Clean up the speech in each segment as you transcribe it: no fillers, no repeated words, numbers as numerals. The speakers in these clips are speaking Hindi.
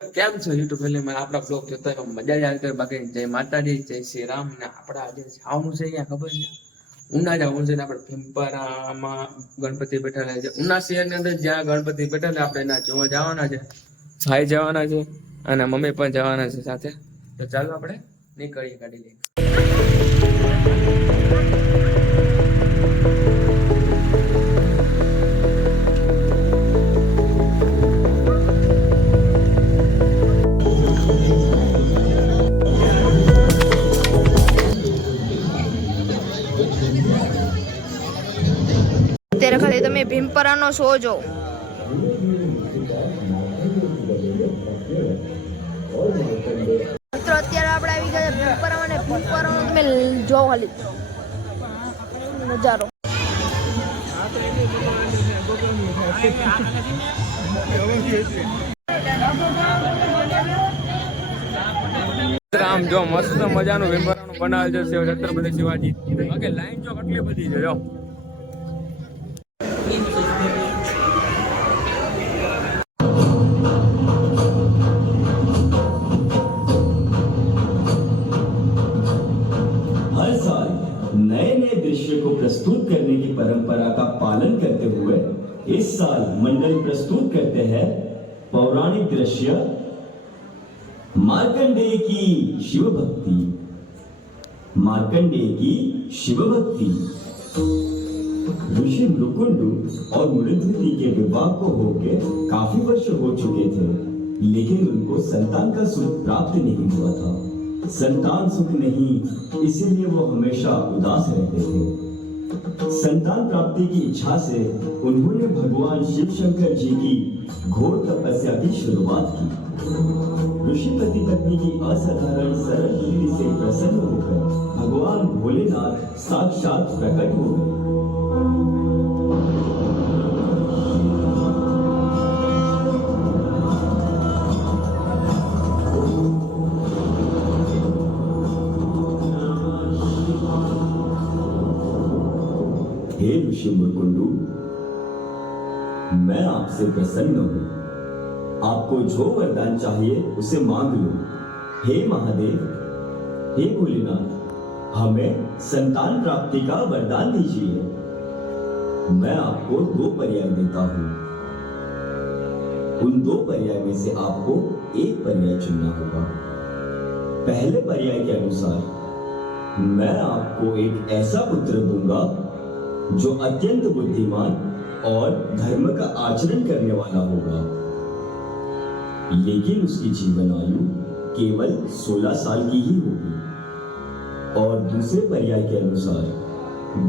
કેમ છો યુટ્યુબ ફેમિલી આપણા બ્લોગ જોતા હોય મજા જ આવતી હોય બાકી જય માતાજી જય શ્રી રામ ને આપણા આજે જવાનું છે અહીંયા ખબર છે ઉના જવાનું છે ને આપણે પિંપરામાં ગણપતિ બેઠેલા છે ઉના શહેરની અંદર જ્યાં ગણપતિ બેઠેલા આપણે એના જોવા જવાના છે ભાઈ જવાના છે અને મમ્મી પણ જવાના છે સાથે તો ચાલો આપણે નીકળીએ ગાડી લઈને અત્યારે ખાલી તમે ભીમપરાનો શો જો અત્યારે આપણે આવી ગયા ભીમપરા અને ભીમપરાનો તમે જો ખાલી નજારો આમ જો મસ્ત મજાનું ભીમપરાનું બનાવેલ છે છત્રપતિ શિવાજી બાકી લાઈન જો કેટલી બધી છે જો हर साल नए नए दृश्य को प्रस्तुत करने की परंपरा का पालन करते हुए इस साल मंडल प्रस्तुत करते हैं पौराणिक दृश्य मार्कंडेय की शिव भक्ति। मार्कंडेय की शिव भक्ति। ऋषि मृकुंडु और मृदुति के विवाह को होकर काफी वर्ष हो चुके थे, लेकिन उनको संतान का सुख प्राप्त नहीं हुआ था। संतान सुख नहीं, इसीलिए वो हमेशा उदास रहते थे। संतान प्राप्ति की इच्छा से उन्होंने भगवान शिव शंकर जी की घोर तपस्या की शुरुआत की। ऋषि पति पत्नी की असाधारण सरल बुद्धि से प्रसन्न होकर भगवान भोलेनाथ साक्षात प्रकट हो गए। हे ऋषि मुकुंडु, मैं आपसे प्रसन्न हूं। आपको जो वरदान चाहिए उसे मांग लो। हे महादेव, हे भोलेनाथ, हमें संतान प्राप्ति का वरदान दीजिए। मैं आपको 2 पर्याय देता हूं। उन 2 पर्याय में से आपको एक पर्याय चुनना होगा। पहले पर्याय के अनुसार मैं आपको एक ऐसा पुत्र दूंगा जो अत्यंत बुद्धिमान और धर्म का आचरण करने वाला होगा, लेकिन उसकी जीवन आयु केवल 16 साल की ही होगी। और दूसरे पर्याय के अनुसार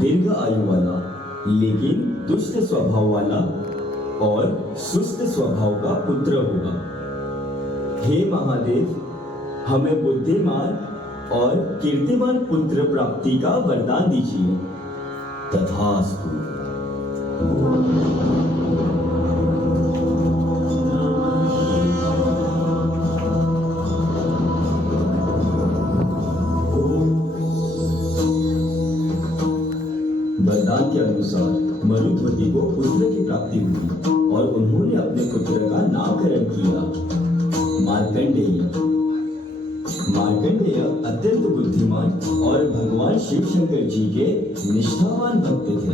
दीर्घ आयु वाला लेकिन दुष्ट स्वभाव वाला और सुस्त स्वभाव का पुत्र होगा। हे महादेव, हमें बुद्धिमान और कीर्तिमान पुत्र प्राप्ति का वरदान दीजिए। तथास्तु। वरदान के अनुसार मरुध्वति को पुत्र की प्राप्ति हुई और उन्होंने अपने पुत्र का नामकरण किया मार्कंडेय। मार्कंडेय अत्यंत बुद्धिमान और भगवान शिव शंकर जी के निष्ठावान भक्त थे।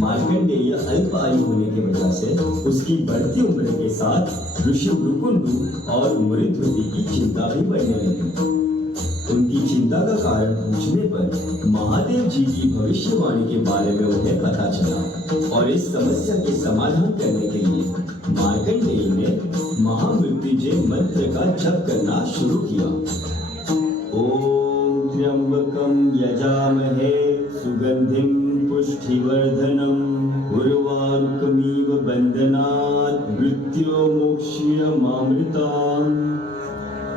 मार्कंडेय अल्प आयु होने की वजह से उसकी बढ़ती उम्र के साथ ऋषि मृकुंडु और मृदुति की चिंता भी बढ़ने लगी। उनकी चिंता का कारण पूछने पर महादेव जी की भविष्यवाणी के बारे में उन्हें पता चला और इस समस्या के समाधान करने के लिए मार्कंडेय ने महामृत्युंजय मंत्र का जप करना शुरू किया। ओम त्र्यंबकं यजामहे सुगंधिं पुष्टिवर्धनम् उर्वारुकमिव बन्धनात् मृत्योर्मुक्षीयमामृतात्।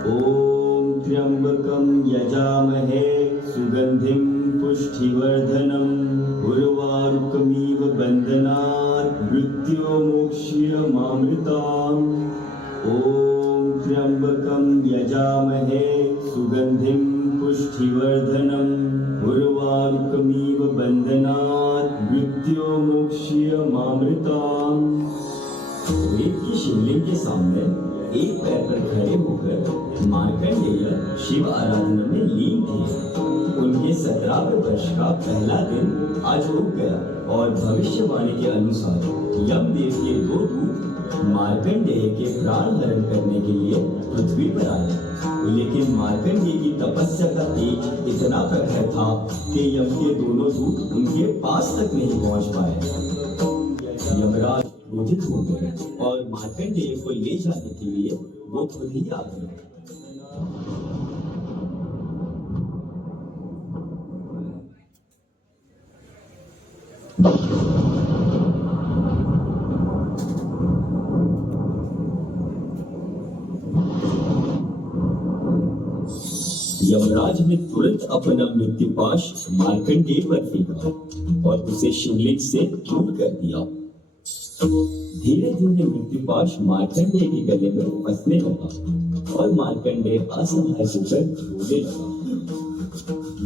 ओम त्र्यंबकं यजामहे सुगंधिं पुष्टिवर्धनम् उर्वारुकमिव बन्धनात् मृत्योर्मुक्षीयमामृतात्। ओम त्र्यंबकं यजामहे सुगंधिं पुष्टिवर्धनम् उर्वारुकमिव बन्धनात् मृत्योर्मुक्षीयमामृतात्। वेद की शिवलिंग के सामने एक पैर पर खड़े होकर मार्कंडेय शिव आराधना में लीन थे। उनके 17वें वर्ष का पहला दिन आज हो गया और भविष्यवाणी के अनुसार यमदेव के 2 दूत मार्कंडेय के प्राण हरण करने के लिए पृथ्वी पर आए। लेकिन मार्कंडेय की तपस्या का तेज इतना प्रखर था कि यम के दोनों दूत उनके पास तक नहीं पहुंच पाए। यमराज क्रोधित हो गए और मार्कंडेय को ले जाने के लिए वो खुद ही आ गए। यमराज ने तुरंत अपना मृत्युपाश मार्कंडेय पर फेंका और उसे शिवलिंग से दूर कर दिया। धीरे धीरे मृत्युपाश मार्कंडेय के गले में फंसने लगा और मार्कंडेय असहाय होकर रोने लगा।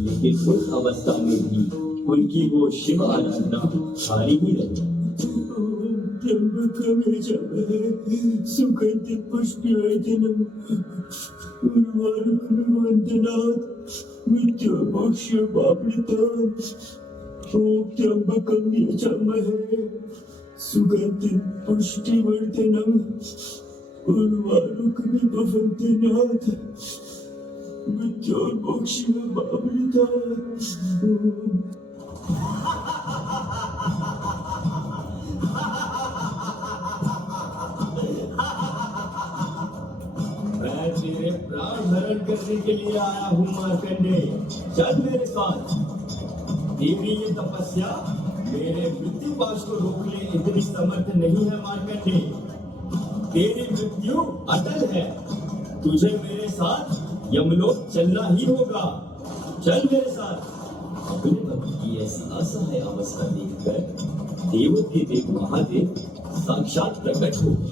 लेकिन उस अवस्था में भी उनकी वो शिव आराधना जारी ही रही। सुगंधित पुष्पवर्धनम उर्वारुकवंदनात् मृत्युमोक्षमाप्नुतात् ओम त्र्यंबकं यजामहे सुगंधित पुष्टिवर्धनम उर्वारुकवंदनात् मैं तेरे प्राण हरण करने के लिए आया हूँ मार्कंडेय, चल मेरे साथ। तेरी ये तपस्या मेरे मृत्युपाश को रोकने इतनी समर्थ नहीं है मार्कंडेय। तेरी मृत्यु अटल है, तुझे मेरे साथ यमलोक चलना ही होगा। चल मेरे साथ। अपने भक्त की ऐसी असहाय अवस्था देखकर देवों के देव महादेव साक्षात प्रकट हो गए।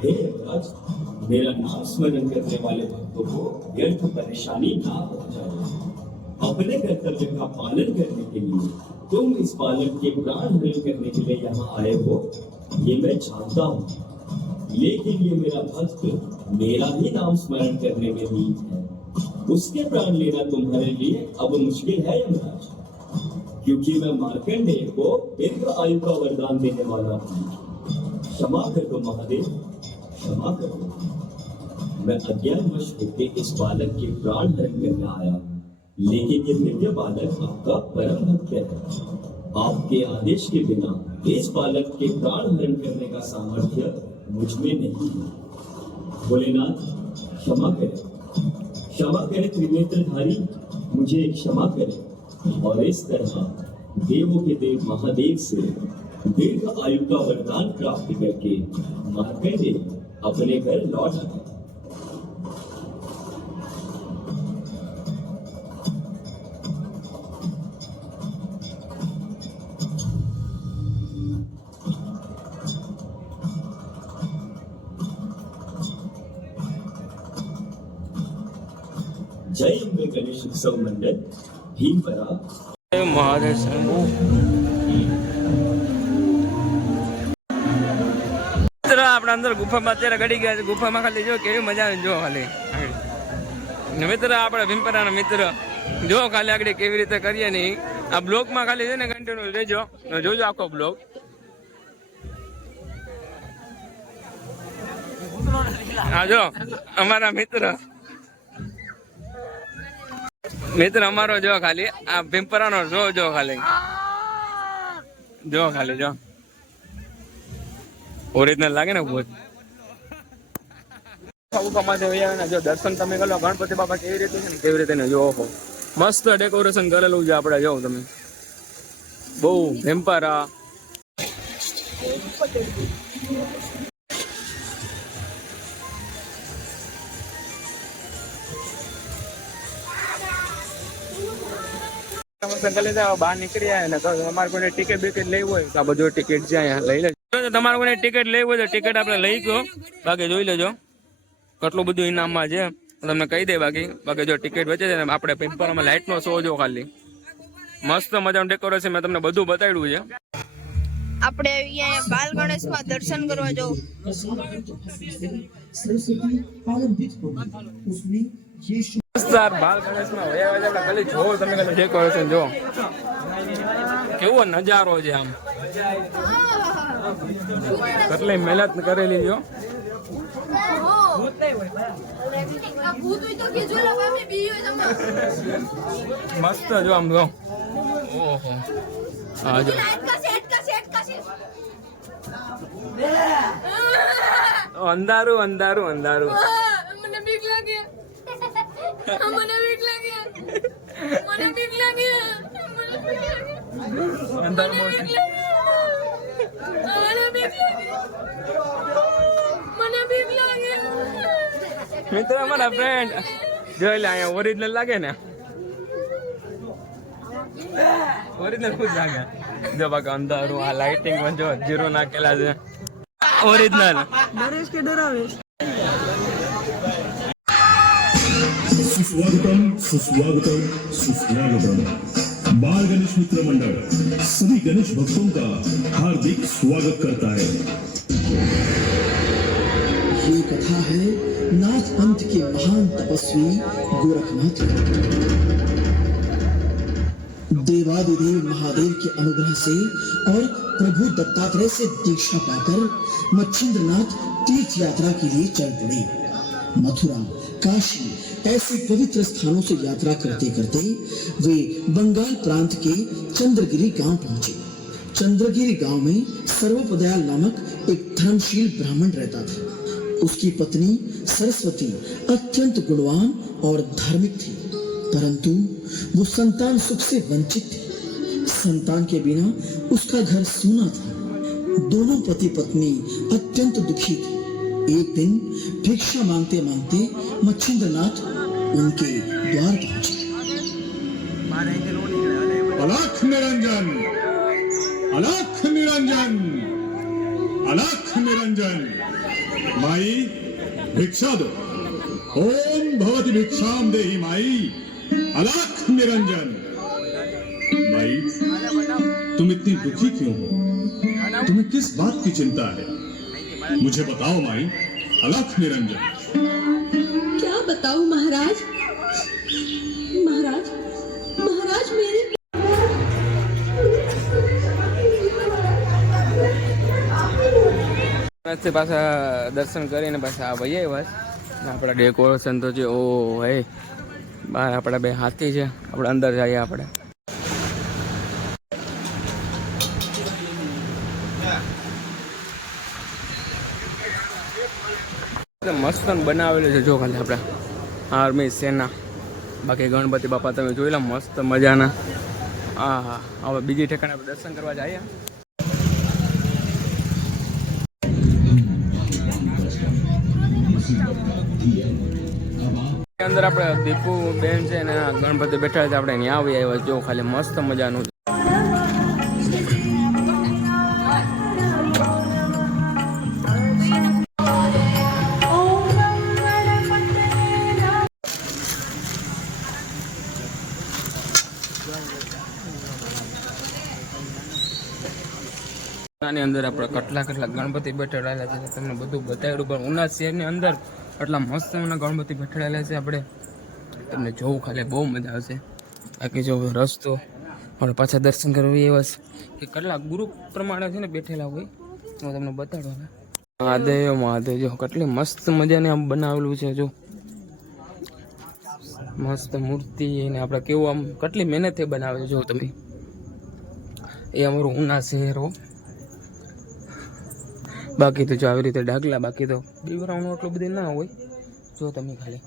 हे यमराज, मेरा नाम स्मरण करने वाले भक्तों को व्यर्थ परेशानी ना पहुंचाओ। अपने कर्तव्य का पालन करने के लिए तुम इस बालक के प्राण हरण करने के लिए यहाँ आए हो, ये मैं जानता हूँ। लेकिन ये मेरा भक्त मेरा ही नाम स्मरण करने में लीन है, उसके प्राण लेना तुम्हारे लिए अब मुश्किल है यमराज, क्योंकि मैं मार्कंडेय को दीर्घ आयु का वरदान देने वाला हूँ। क्षमा कर दो महादेव, क्षमा कर दो। मैं अज्ञानवश होकर इस बालक के प्राण हरण करने आया हूँ, लेकिन ये दिव्य बालक आपका परम भक्त है। आपके आदेश के बिना इस बालक के प्राण हरण करने का सामर्थ्य मुझ में नहीं है। भोलेनाथ क्षमा करें, क्षमा करें त्रिनेत्रधारी, मुझे क्षमा करें। और इस तरह देवों के देव महादेव से दीर्घ आयु का वरदान प्राप्त करके मार्कंडेय अपने घर लौट आए। जय अम्बे गणेश उत्सव मंडल भीमपरा महादेव शंभू। આપણે અંદર ગુફામાં અત્યારે ગડી ગયા છે। ગુફામાં ખાલી જો કેવી મજા આવે, જો ખાલી મિત્ર આપણે ભીમપરાના મિત્ર જો ખાલી આગળ કેવી રીતે કરીએ ને આ બ્લોગમાં ખાલી છે ને કન્ટિન્યુ રહેજો, જોજો આખો બ્લોગ। હા જો અમારા મિત્ર અમારો જો ખાલી આ ભીમપરાનો જો ખાલી જો ओरिजिनल लागे ना बहुत। जो दर्शन तमे कर लो गणपति बापा केवी रीते ने जो हो मस्त डेकोरेशन करेलू है आपणे जो तमे बहु भीमपरा बहार निकली अमारे कोई टिकट बिकट लई हो तो बधु टिकट है लई ले। તમારે કોઈ ટિકિટ લેવી હોય તો ટિકિટ આપણે લઈ ગયો, બાકી જોઈ લેજો કેટલું બધું ઇનામમાં છે। તમને કહી દે બાકી જો ટિકિટ વેચે છે ને આપણે પેપરમાં લાઇટનો શો જો ખાલી મસ્ત મજાનું ડેકોરેશન મેં તમને બધું બતાવ્યું છે. આપણે અહીંયા બાલ ગણેશમાં દર્શન કરવા જાવ. મસ્ત બાલ ગણેશમાં વયા વયા આપણે ખાલી જોવો તમે ખાલી ડેકોરેશન જો કેવો નજારો છે આમ કેટલી મહેનત કરેલી જો મસ્ત જો આમ જો ઓહો હા જો અંધારું અંધારું અંધારું મને બીક લાગે મને બીક લાગે મને બીક લાગે અંધારું મને બીક લાગે મિત્ર અમારા ફ્રેન્ડ જોઈ લે અહીંયા ઓરિજિનલ લાગે ને ઓરિજિનલ ખુદ લાગે જો બાકી અંધારું આ લાઇટિંગ પણ જો જીરો નાખેલા છે ઓરિજિનલ नरेश के डरावे सुस्वागतम सुस्वागतम सुस्वागतम बाल गणेश मित्र मंडल सभी गणेश भक्तों का हार्दिक स्वागत करता है. ये कथा है नाथ पंथ के महान तपस्वी गोरखनाथ की. देवादिदेव महादेव के अनुग्रह से और प्रभु दत्तात्रेय से दीक्षा पाकर मच्छिंद्रनाथ तीर्थ यात्रा के लिए चल पड़े. मथुरा, काशी ऐसे पवित्र स्थानों से यात्रा करते करते वे बंगाल प्रांत के चंद्रगिरी गांव पहुंचे. चंद्रगिरी गांव में सर्वोपदयाल नामक एक धर्मशील ब्राह्मण रहता था. उसकी पत्नी सरस्वती अत्यंत गुणवान और धार्मिक थी, परंतु वो संतान सुख से वंचित थी. संतान के बिना उसका घर सूना था. दोनों पति पत्नी अत्यंत दुखी थे. एक दिन भिक्षा मांगते मांगते मच्छिंद्रनाथ उनके द्वार पहुंचे. अलख निरंजन अलख निरंजन अलख निरंजन माई भिक्षा दो. ओम भवति भिक्षाम देहि माई अलख निरंजन. माई तुम इतनी दुखी क्यों हो? तुम्हें किस बात की चिंता है? मुझे बताओ माई अलख निरंजन. क्या बताऊं महाराज महाराज महाराज मेरे પાછા દર્શન કરીને પાછા ભાઈ બસ આપણા ડેકોરેશન તો છે ઓ હે બહાર આપણા બે હાથી છે આપણે અંદર જઈએ આપણે મસ્ત બનાવેલું છે જો ખાલી આપણે આર્મી સેના બાકી ગણપતિ બાપા તમે જોઈ લો મસ્ત મજાના હા હા હવે બીજી ઠેકાણે આપણે દર્શન કરવા જઈએ અંદર આપણે દીપુ બેન છે ને ગણપતિ બેઠા છે આપણે ત્યાં આવી આવ્યા જો ખાલી મસ્ત મજાનું ની અંદર આપણે કેટલા ગણપતિ બેઠેલા છે તમને બધું બતાવ્યું પણ ઉના શહેરની અંદર એટલા મસ્ત ગણપતિ બેઠેલા છે આપણે તમને જોવું ખાલી બહુ મજા આવશે બાકી જો રસ્તો અને પાછા દર્શન કરવા એવા કે કેટલા ગ્રુપ પ્રમાણે છે ને બેઠેલા હોય હું તમને બતાડો મહાદેવ મહાદેવ જો કેટલી મસ્ત મજાને આમ બનાવેલું છે જો મસ્ત મૂર્તિ ને આપણે કેવું આમ કેટલી મહેનતથી બનાવે છે જો તમે એ અમારું ઉના શહેર હો બાકી તો જો આવી રીતે ડાગલા બાકી તો બીવરાવનું એટલું બધું ના હોય જો તમે ખાલી